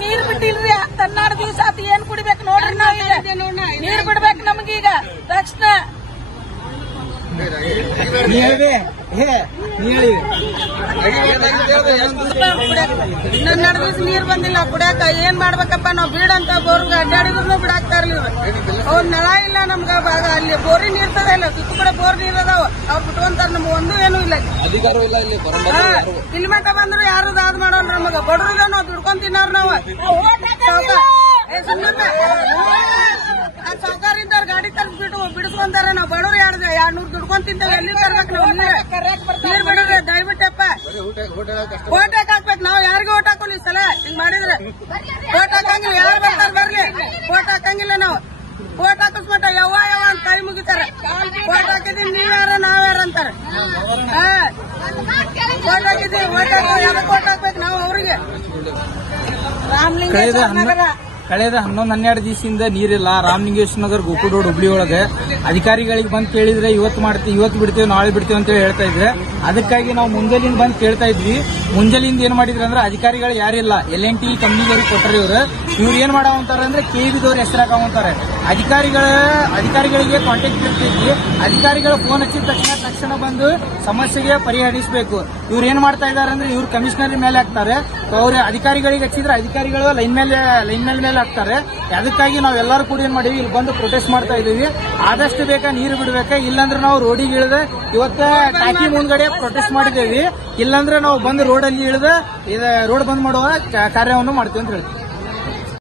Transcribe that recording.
ನೀರ್ ಬಿಟ್ಟಿಲ್ರಿ 12 ದಿವಸ ಆತ ಏನ್ ಕುಡಿಬೇಕು ನೋಡ್ರಿ ನಾವೀಗ ನೀರ್ ಬಿಡ್ಬೇಕು ನಮಗೀಗ ತಕ್ಷಣ 12 ದಿವಸ ನೀರ್ ಬಂದಿಲ್ಲ ಕುಡಿಯಾಕ ಏನ್ ಮಾಡ್ಬೇಕಪ್ಪ ನಾವ್ ಬೀಡಂತ ಬೋರ್ಗ ಅಡ್ಡಾಡಿದ್ರು ಬಿಡಾಕ್ತಾ ಇರ್ಲಿಲ್ಲ ಅವ್ರ ನಳ ಇಲ್ಲ ನಮ್ಗ ಅಲ್ಲಿ ಬೋರಿ ನೀರ್ತದ ಇಲ್ಲ ಸುತ್ತ ಕೂಡ ಬೋರ್ ನೀರ್ ಅದಾವ ಅವ್ರು ಬಿಟ್ಕೊಂತಾರ ನಮ್ಗೆ ಒಂದು ಏನು ಇಲ್ಲ ಇಲ್ಲಿ ಮಟ್ಟ ಬಂದ್ರು ಯಾರು ದಾದ್ ಮಾಡೋಲ್ಲ ನಮಗ ಬಡ್ರದ ನಾವ್ ದುಡ್ಕೊಂಡ್ ತಿನ್ನೋರ್ ನಾವು ಸೌಕಾರ ಇದ್ದಾರ ಗಾಡಿ ತರ್ಬಿಟ್ಟು ಬಿಡ್ಕೊಂತಾರ ನಾವ್ ಬಡವ್ರು 200 ದುಡ್ಕೊಂಡ್ ತಿಂತೇವೆ ಎಲ್ಲಿ ತರ್ಬೇಕು ನಾವು ನೀರ್ ಬಿಡ್ರಿ ದಯವಿಟ್ಟಪ್ಪ ಓಟ್ ಹಾಕ್ಬೇಕು ನಾವ್ ಯಾರಿಗೂ ಓಟ್ ಹಾಕೋಲ್ಲ ಈ ಸಲ ಹಿಂಗ್ ಮಾಡಿದ್ರೆ ಓಟ್ ಹಾಕಂಗಿಲ್ಲ ಯಾರು ಬರ್ತಾರ ಬರ್ಲಿ ಓಟ್ ಹಾಕಂಗಿಲ್ಲ ನಾವು ಓಟ್ ಹಾಕಿಸ್ಮಟ ಯವ್ವ ಅಂತ ಕೈ ಮುಗಿತಾರ ಓಟ್ ಹಾಕಿದೀವಿ ನೀವ್ಯಾರ ನಾವ್ಯಾರ ಅಂತಾರ ಓಟ್ ಹಾಕಿದೀವಿ ಯಾವಾಗ ಓಟ್ ಹಾಕ್ಬೇಕು ನಾವು ಅವ್ರಿಗೆ ಕಳೆದ 11-12 ದಿವಸದಿಂದ ನೀರಿಲ್ಲ. ರಾಮಲಿಂಗೇಶ್ವರ ನಗರ ಗೋಕುಲ್ ರೋಡ್ ಹುಬ್ಳಿ ಒಳಗೆ ಅಧಿಕಾರಿಗಳಿಗೆ ಬಂದು ಕೇಳಿದ್ರೆ ಇವತ್ತು ಬಿಡ್ತೇವೆ ನಾಳೆ ಬಿಡ್ತೇವೆ ಅಂತ ಹೇಳ್ತಾ ಇದ್ರೆ ಅದಕ್ಕಾಗಿ ನಾವು ಮುಂಜಾನಿಂದ ಬಂದು ಕೇಳ್ತಾ ಇದ್ವಿ. ಮುಂಜಾನಿಂದ ಏನ್ ಮಾಡಿದ್ರೆ ಅಂದ್ರೆ ಅಧಿಕಾರಿಗಳು ಯಾರಿಲ್ಲ LNT ಕಂಪ್ನಿದವ್ರಿಗೆ ಕೊಟ್ಟರೆ ಇವ್ರು ಏನ್ ಮಾಡಾವಂತಾರೆ ಅಂದ್ರೆ KBದವ್ರು ಹೆಸರಾಕಂತಾರೆ. ಅಧಿಕಾರಿಗಳಿಗೆ ಕಾಂಟ್ಯಾಕ್ಟ್ ಇರ್ತೈತಿ. ಅಧಿಕಾರಿಗಳು ಫೋನ್ ಹಚ್ಚಿದ ತಕ್ಷಣ ಬಂದು ಸಮಸ್ಯೆಗೆ ಪರಿಹರಿಸಬೇಕು. ಇವ್ರು ಏನ್ ಮಾಡ್ತಾ ಇದಾರೆ ಅಂದ್ರೆ ಇವ್ರು ಕಮಿಷನರ್ ಮೇಲೆ ಹಾಕ್ತಾರೆ. ಅವ್ರ ಅಧಿಕಾರಿಗಳಿಗೆ ಹಚ್ಚಿದ್ರೆ ಅಧಿಕಾರಿಗಳು ಲೈನ್ ಮೇಲೆ ಹಾಕ್ತಾರೆ. ಅದಕ್ಕಾಗಿ ನಾವೆಲ್ಲರೂ ಕೂಡ ಏನ್ ಮಾಡಿವಿ ಇಲ್ಲಿ ಬಂದು ಪ್ರೊಟೆಸ್ಟ್ ಮಾಡ್ತಾ ಇದೀವಿ. ಆದಷ್ಟು ಬೇಕಾ ನೀರು ಬಿಡ್ಬೇಕಾ, ಇಲ್ಲಾಂದ್ರೆ ನಾವು ರೋಡಿಗೆ ಇಳಿದ ಇವತ್ತ ಟಾಕಿ ಮುಂದ್ಗಡೆ ಪ್ರೊಟೆಸ್ಟ್ ಮಾಡಿದ್ದೇವೆ. ಇಲ್ಲಾಂದ್ರೆ ನಾವು ಬಂದು ರೋಡಲ್ಲಿ ಇಳಿದ ರೋಡ್ ಬಂದ್ ಮಾಡುವ ಕಾರ್ಯವನ್ನು ಮಾಡ್ತೀವಿ ಅಂತ ಹೇಳ್ತೀವಿ.